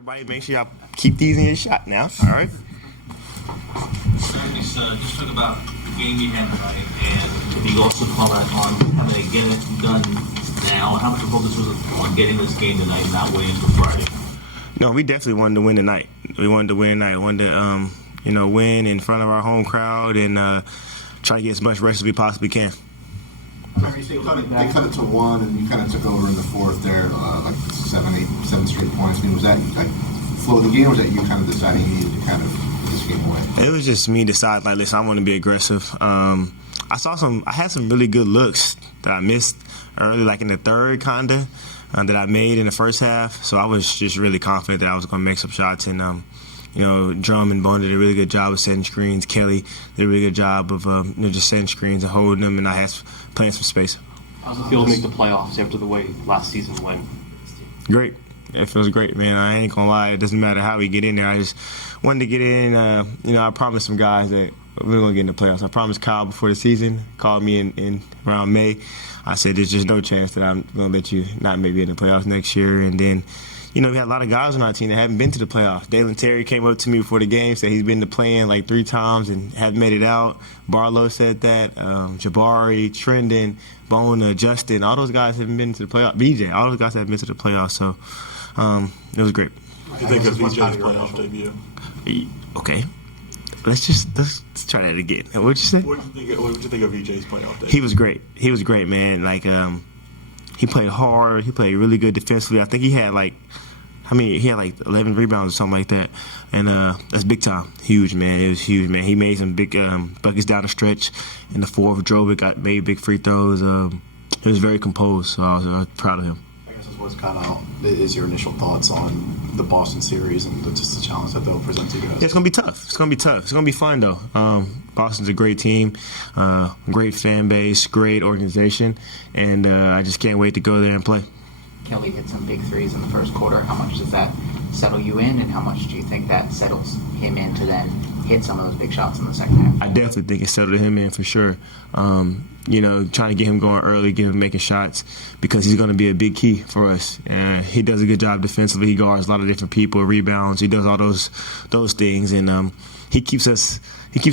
Everybody, make sure y'all keep these in your shot now. All right. Just talk about the game you had tonight, and if you also comment on having to get it done now. How much focus was it on getting this game tonight and not waiting until Friday? No, we definitely wanted to win tonight. We wanted to win tonight. We wanted to, win in front of our home crowd and try to get as much rest as we possibly can. They cut it to one, and you kind of took over in the fourth there, like 7 straight points. I mean, was that like flow of the game, or was that you kind of deciding you needed to kind of put this game away? It was just me deciding, like, listen, I want to be aggressive. I had some really good looks that I missed early, like in the third, that I made in the first half. So I was just really confident that I was going to make some shots, and Drum and Bone did a really good job of setting screens. Kelly did a really good job of just setting screens and holding them, and I had playing some space. How's it feel to make the playoffs after the way last season went? Great. It feels great, man. I ain't gonna lie. It doesn't matter how we get in there. I just wanted to get in. I promised some guys that we were gonna get in the playoffs. I promised Kyle before the season. Called me in around May. I said there's just no chance that I'm gonna let you not maybe in the playoffs next year. And then, we had a lot of guys on our team that haven't been to the playoffs. Dalen Terry came up to me before the game, said he's been to play-in like 3 times and haven't made it out. Barlow said that. Jabari, Trendon, Bona, Justin, all those guys haven't been to the playoffs. BJ, all those guys haven't been to the playoffs. So it was great. What do you think of BJ's playoff debut? Okay. Let's try that again. What'd you say? What did you think of BJ's playoff debut? He was great. He was great, man. Like, he played hard. He played really good defensively. I think he had like 11 rebounds or something like that. And that's big time. Huge, man. It was huge, man. He made some big buckets down the stretch. In the fourth, drove it, made big free throws. He was very composed, so I was proud of him. I guess what's kind of is your initial thoughts on the Boston series and just the challenge that they'll present to you guys? Yeah, it's going to be tough. It's going to be fun, though. Boston's a great team, great fan base, great organization, and I just can't wait to go there and play. Kelly hit some big threes in the first quarter. How much does that settle you in, and how much do you think that settles him in to then hit some of those big shots in the second half? I definitely think it settled him in for sure. Trying to get him going early, get him making shots, because he's going to be a big key for us. He does a good job defensively. He guards a lot of different people, rebounds. He does all those things, and he keeps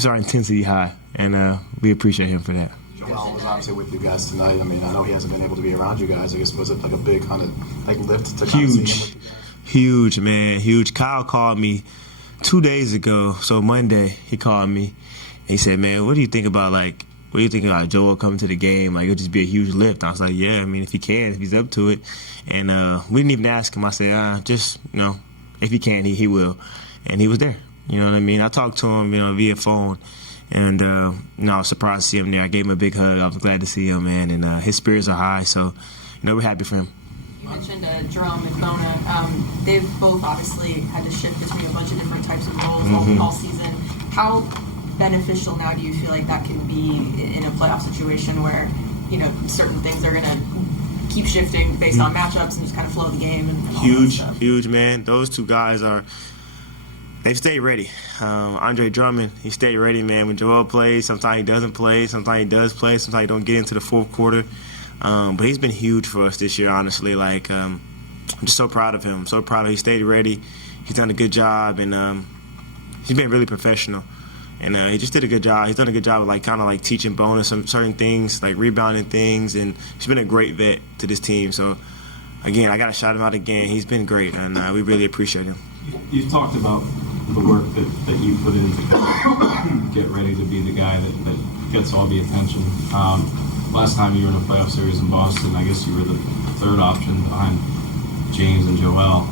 our intensity high, and we appreciate him for that. Joel was obviously with you guys tonight. I mean, I know he hasn't been able to be around you guys. I guess was it like a big kind of like lift to kind of see him with you guys? Huge, man, huge. Kyle called me 2 days ago, so Monday he called me. And he said, "Man, what do you think about Joel coming to the game? Like, it'll just be a huge lift." I was like, "Yeah, I mean, if he's up to it." And we didn't even ask him. I said, if he can, he will. And he was there. You know what I mean? I talked to him, via phone. And, I was surprised to see him there. I gave him a big hug. I was glad to see him, man. And his spirits are high, so, we're happy for him. You mentioned Drum and Bona. They've both obviously had to shift between a bunch of different types of roles all season. How beneficial now do you feel like that can be in a playoff situation where, certain things are going to keep shifting based on matchups and just kind of flow the game and all that stuff? Huge, man. Those two guys they've stayed ready. Andre Drummond, he stayed ready, man. When Joel plays, sometimes he doesn't play, sometimes he does play, sometimes he don't get into the fourth quarter. But he's been huge for us this year, honestly. Like, I'm just so proud of him. So proud of him. He stayed ready. He's done a good job, and he's been really professional. And he just did a good job. He's done a good job of kind of teaching Bonus some certain things, like rebounding things, and he's been a great vet to this team. So, again, I got to shout him out again. He's been great, and we really appreciate him. You've talked about the work that you put in to get ready to be the guy that gets all the attention. Last time you were in a playoff series in Boston, I guess you were the third option behind James and Joel.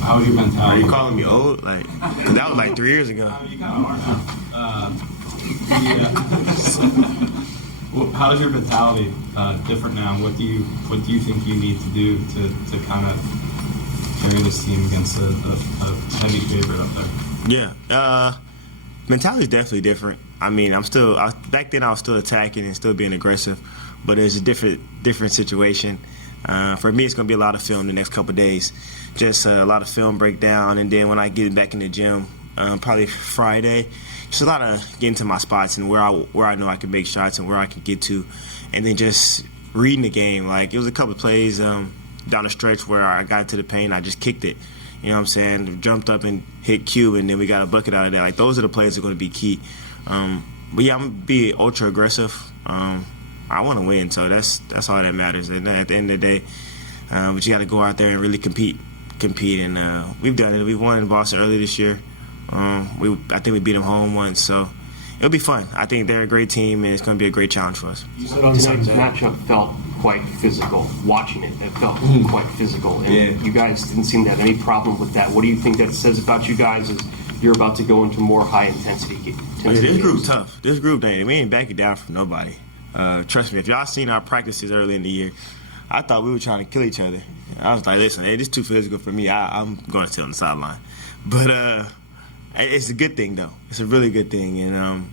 How was your mentality? Are you calling me old? Cause that was 3 years ago. You kind of are now. How's your mentality different now? What do you think you need to do to kind of carry this team against a heavy favorite up there? Yeah, mentality is definitely different. I mean, back then I was still attacking and still being aggressive, but it's a different situation. For me, it's going to be a lot of film the next couple of days. Just a lot of film breakdown, and then when I get back in the gym, probably Friday, just a lot of getting to my spots and where I know I can make shots and where I can get to, and then just reading the game. Like, it was a couple of plays down the stretch where I got to the paint, I just kicked it. You know what I'm saying? Jumped up and hit Q, and then we got a bucket out of that. Like, those are the plays that are going to be key. But yeah, I'm going to be ultra aggressive. I want to win, so that's all that matters. And at the end of the day, but you got to go out there and really compete. And we've done it. We won in Boston early this year. I think we beat them home once, so it'll be fun. I think they're a great team, and it's going to be a great challenge for us. You said on tonight's matchup felt quite physical. Watching it felt quite physical. And you guys didn't seem to have any problem with that. What do you think that says about you guys as you're about to go into more high-intensity games? This group tough. This group, we ain't backing down from nobody. Trust me, if y'all seen our practices early in the year, I thought we were trying to kill each other. I was like, listen, this is too physical for me. I'm going to sit on the sideline. But it's a good thing, though. It's a really good thing. And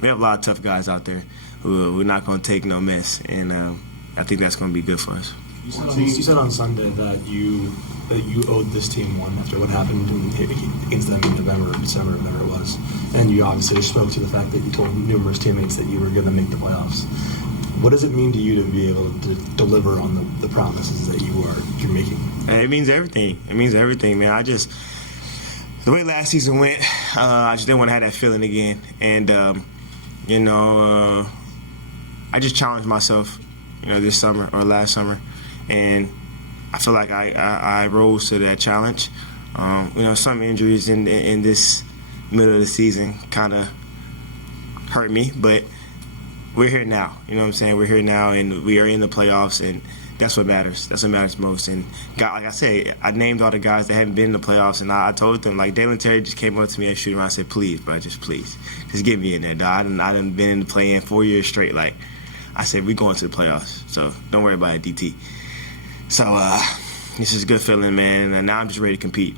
we have a lot of tough guys out there who are not going to take no mess. And I think that's going to be good for us. You said on Sunday that you owed this team one after what happened against them in November or December, whatever it was. And you obviously spoke to the fact that you told numerous teammates that you were going to make the playoffs. What does it mean to you to be able to deliver on the promises that you're making? It means everything. It means everything, man. The way last season went, I just didn't want to have that feeling again. And, I just challenged myself, this summer or last summer. And I feel like I rose to that challenge. Some injuries in this middle of the season kind of hurt me, but we're here now. You know what I'm saying? We're here now, and we are in the playoffs, and that's what matters. That's what matters most. And like I said, I named all the guys that haven't been in the playoffs, and I told them, like, Dalen Terry just came up to me at shooting around. I said, please, bro, just get me in there, dog. I done been in the play-in 4 years straight. Like, I said, we're going to the playoffs, so don't worry about it, DT. So this is a good feeling, man, and now I'm just ready to compete.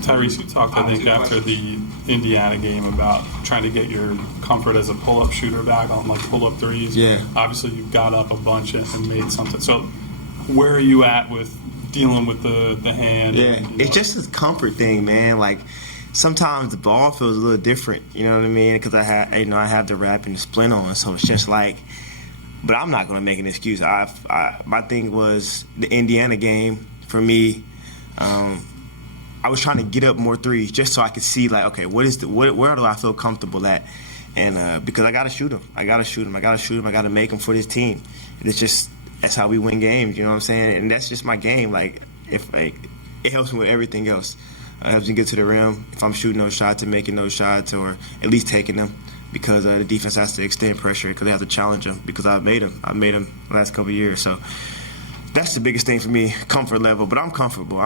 Tyrese, you talked, I think, after the Indiana game about trying to get your comfort as a pull-up shooter back on, like, pull-up threes. Yeah. Obviously, you got up a bunch and made something. So where are you at with dealing with the hand? Yeah, and, it's just a comfort thing, man. Like, sometimes the ball feels a little different, you know what I mean? Because I have the wrap and the splint on, so it's just like, but I'm not going to make an excuse. My thing was the Indiana game, for me, I was trying to get up more threes just so I could see, like, okay, where do I feel comfortable at? And because I got to shoot them. I got to make them for this team. That's how we win games, you know what I'm saying? And that's just my game. Like, it helps me with everything else. It helps me get to the rim. If I'm shooting those shots and making those shots, or at least taking them, because the defense has to extend pressure because they have to challenge them, because I've made them the last couple of years. So that's the biggest thing for me, comfort level. But I'm comfortable.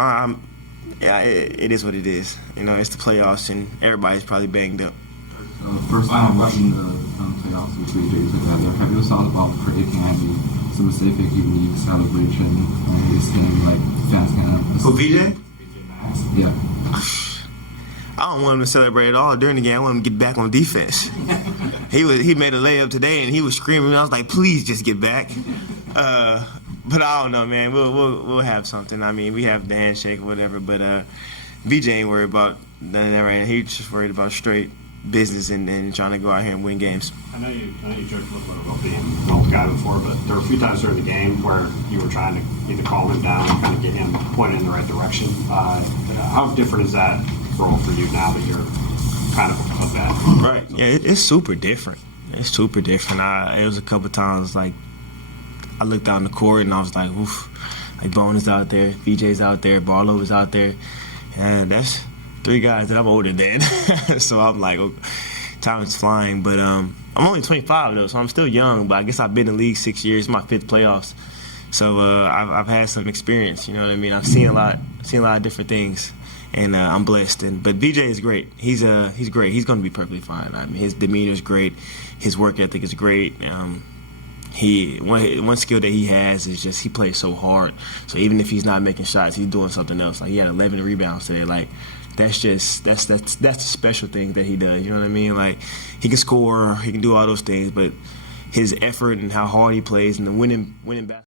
It is what it is. It's the playoffs, and everybody's probably banged up. First time watching the playoffs with VJs together, have you thought about creating some specific unique celebration in this game, like fans can? For VJ? Max? Yeah. I don't want him to celebrate at all during the game. I want him to get back on defense. He made a layup today, and he was screaming. I was like, please just get back. But I don't know, man. We'll have something. I mean, we have the handshake or whatever. But VJ ain't worried about none of that right now. He's just worried about straight business and trying to go out here and win games. I know you joked a little bit about being an old guy before, but there were a few times during the game where you were trying to either calm him down or kind of get him pointed in the right direction. How different is that role for you now that you're kind of that? Right. Yeah, it's super different. It's super different. It was a couple times, like, I looked down the court and I was like, oof. Like, Bonus out there, VJ's out there, Barlow's out there. And that's three guys that I'm older than. So I'm like, oh, time is flying. But I'm only 25, though, so I'm still young. But I guess I've been in the league 6 years. It's my 5th playoffs. So I've had some experience, you know what I mean? I've seen a lot of different things. And I'm blessed. But VJ is great. He's great. He's going to be perfectly fine. I mean, his demeanor is great. His work ethic is great. One skill that he has is just he plays so hard. So even if he's not making shots, he's doing something else. Like, he had 11 rebounds today. Like, that's the special thing that he does. You know what I mean? Like, he can score, he can do all those things, but his effort and how hard he plays and the winning basketball.